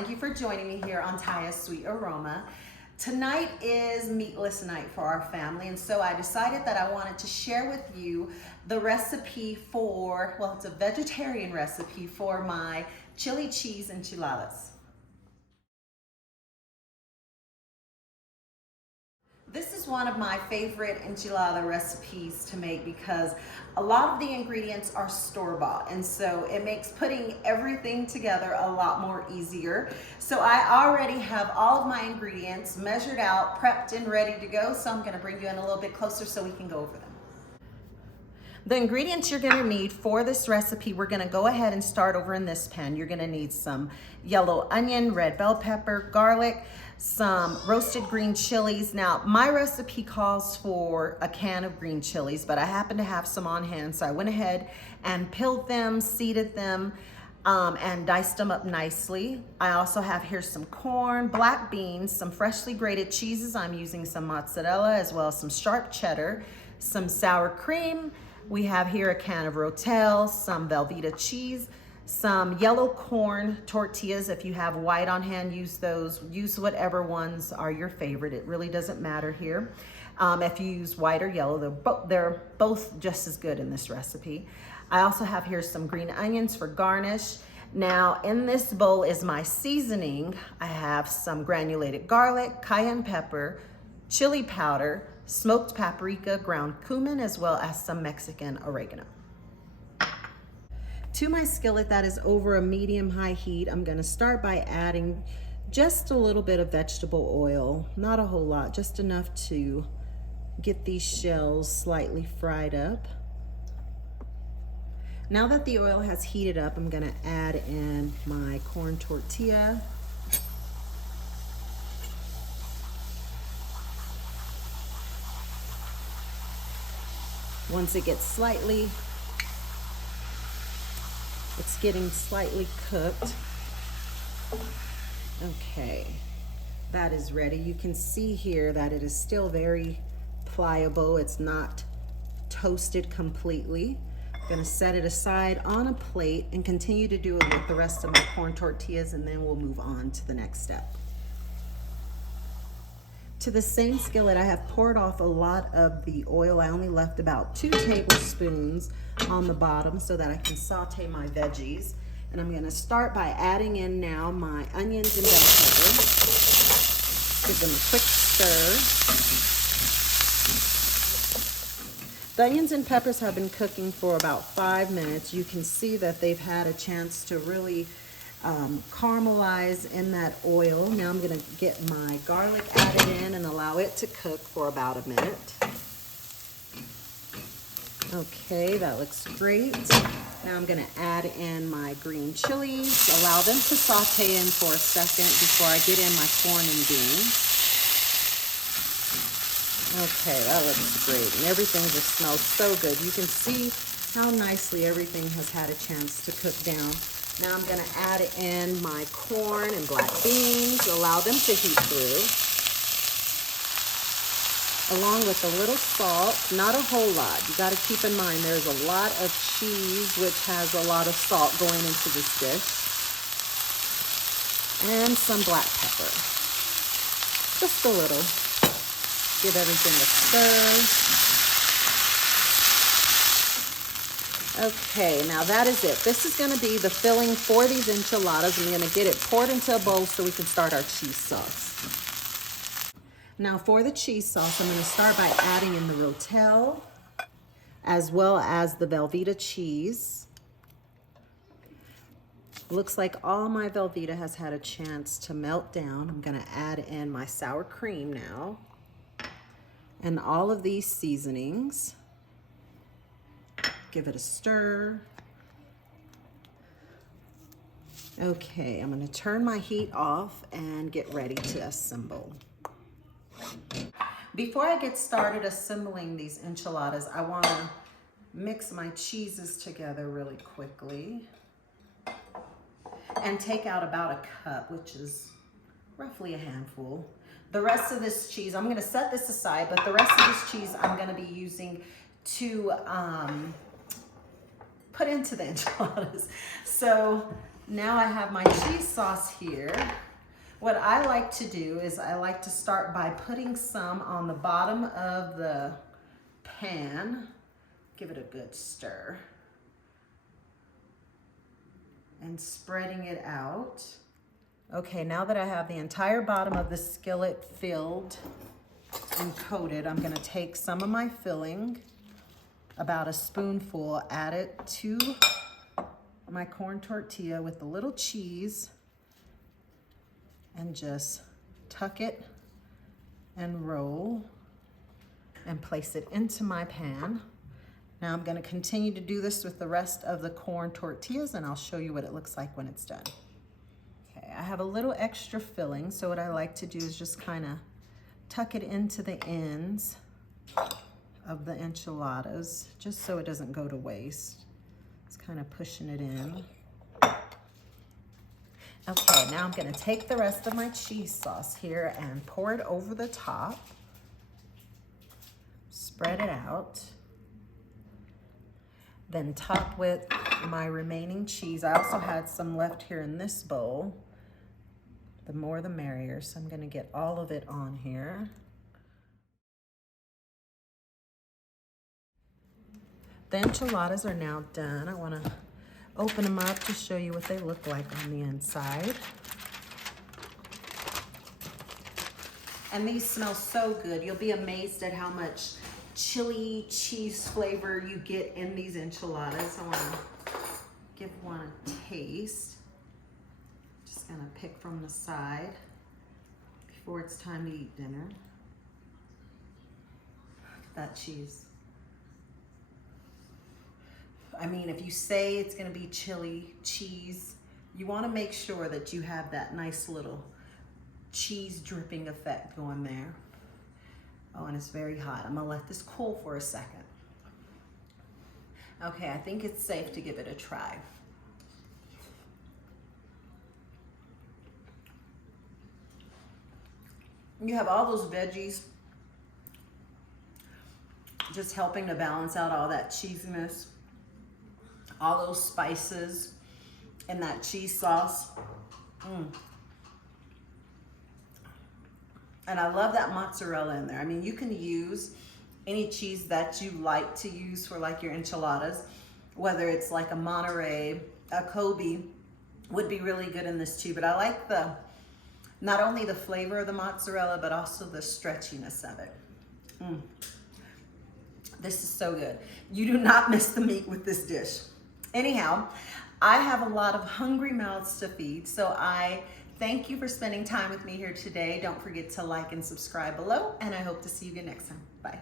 Thank you for joining me here on Taya's Sweet Aroma. Tonight is meatless night for our family, and so I decided that I wanted to share with you the recipe for, well, it's a vegetarian recipe for my chili cheese enchiladas. This is one of my favorite enchilada recipes to make because a lot of the ingredients are store-bought, and so it makes putting everything together a lot more easier. So I already have all of my ingredients measured out, prepped and ready to go, so I'm going to bring you in a little bit closer so we can go over them. The ingredients you're gonna need for this recipe, we're gonna go ahead and start over in this pan. You're gonna need some yellow onion, red bell pepper, garlic, some roasted green chilies. Now, my recipe calls for a can of green chilies, but I happen to have some on hand, so I went ahead and peeled them, seeded them, and diced them up nicely. I also have here some corn, black beans, some freshly grated cheeses. I'm using some mozzarella as well as some sharp cheddar, some sour cream. We have here a can of Rotel, some Velvetta cheese, some yellow corn tortillas. If you have white on hand, use those. Use whatever ones are your favorite. It really doesn't matter here. If you use white or yellow, they're both just as good in this recipe. I also have here some green onions for garnish. Now, in this bowl is my seasoning. I have some granulated garlic, cayenne pepper, chili powder, smoked paprika, ground cumin, as well as some Mexican oregano. To my skillet that is over a medium-high heat, I'm gonna start by adding just a little bit of vegetable oil, not a whole lot, just enough to get these shells slightly fried up. Now that the oil has heated up, I'm gonna add in my corn tortilla. Once it gets it's getting slightly cooked. Okay, that is ready. You can see here that it is still very pliable. It's not toasted completely. I'm gonna set it aside on a plate and continue to do it with the rest of my corn tortillas, and then we'll move on to the next step. To the same skillet, I have poured off a lot of the oil. I only left about 2 tablespoons on the bottom so that I can saute my veggies. And I'm gonna start by adding in now my onions and bell pepper. Give them a quick stir. The onions and peppers have been cooking for about 5 minutes. You can see that they've had a chance to really caramelize in that oil. Now I'm gonna get my garlic added in and allow it to cook for about a minute. Okay, that looks great. Now I'm gonna add in my green chilies, allow them to saute in for a second before I get in my corn and beans. Okay, that looks great, and everything just smells so good. You can see how nicely everything has had a chance to cook down. Now I'm gonna add in my corn and black beans, allow them to heat through, along with a little salt, not a whole lot. You gotta keep in mind there's a lot of cheese which has a lot of salt going into this dish, and some black pepper, just a little. Give everything a stir. Okay, now that is it. This is gonna be the filling for these enchiladas. I'm gonna get it poured into a bowl so we can start our cheese sauce. Now for the cheese sauce, I'm gonna start by adding in the Rotel, as well as the Velvetta cheese. Looks like all my Velvetta has had a chance to melt down. I'm gonna add in my sour cream now, and all of these seasonings. Give it a stir. Okay, I'm gonna turn my heat off and get ready to assemble. Before I get started assembling these enchiladas, I wanna mix my cheeses together really quickly and take out about a cup, which is roughly a handful. The rest of this cheese, I'm gonna set this aside, but the rest of this cheese I'm gonna be using to put into the enchiladas. So Now I have my cheese sauce here. What I like to do is I like to start by putting some on the bottom of the pan. Give it a good stir. And spreading it out. Okay, now that I have the entire bottom of the skillet filled and coated, I'm gonna take some of my filling, about a spoonful, add it to my corn tortilla with a little cheese, and just tuck it and roll and place it into my pan. Now I'm gonna continue to do this with the rest of the corn tortillas, and I'll show you what it looks like when it's done. Okay, I have a little extra filling, so what I like to do is just kind of tuck it into the ends of the enchiladas, just so it doesn't go to waste. It's kind of pushing it in. Okay, now I'm gonna take the rest of my cheese sauce here and pour it over the top. Spread it out. Then top with my remaining cheese. I also had some left here in this bowl. The more the merrier, so I'm gonna get all of it on here. The enchiladas are now done. I wanna open them up to show you what they look like on the inside. And these smell so good. You'll be amazed at how much chili cheese flavor you get in these enchiladas. I wanna give one a taste. Just gonna pick from the side before it's time to eat dinner. That cheese. I mean, if you say it's gonna be chili cheese, you wanna make sure that you have that nice little cheese dripping effect going there. Oh, and it's very hot. I'm gonna let this cool for a second. Okay, I think it's safe to give it a try. You have all those veggies just helping to balance out all that cheesiness, all those spices, and that cheese sauce. And I love that mozzarella in there. I mean, you can use any cheese that you like to use for like your enchiladas, whether it's like a Monterey, a Kobe would be really good in this too. But I like not only the flavor of the mozzarella, but also the stretchiness of it. This is so good. You do not miss the meat with this dish. Anyhow, I have a lot of hungry mouths to feed, so I thank you for spending time with me here today. Don't forget to like and subscribe below, and I hope to see you again next time. Bye.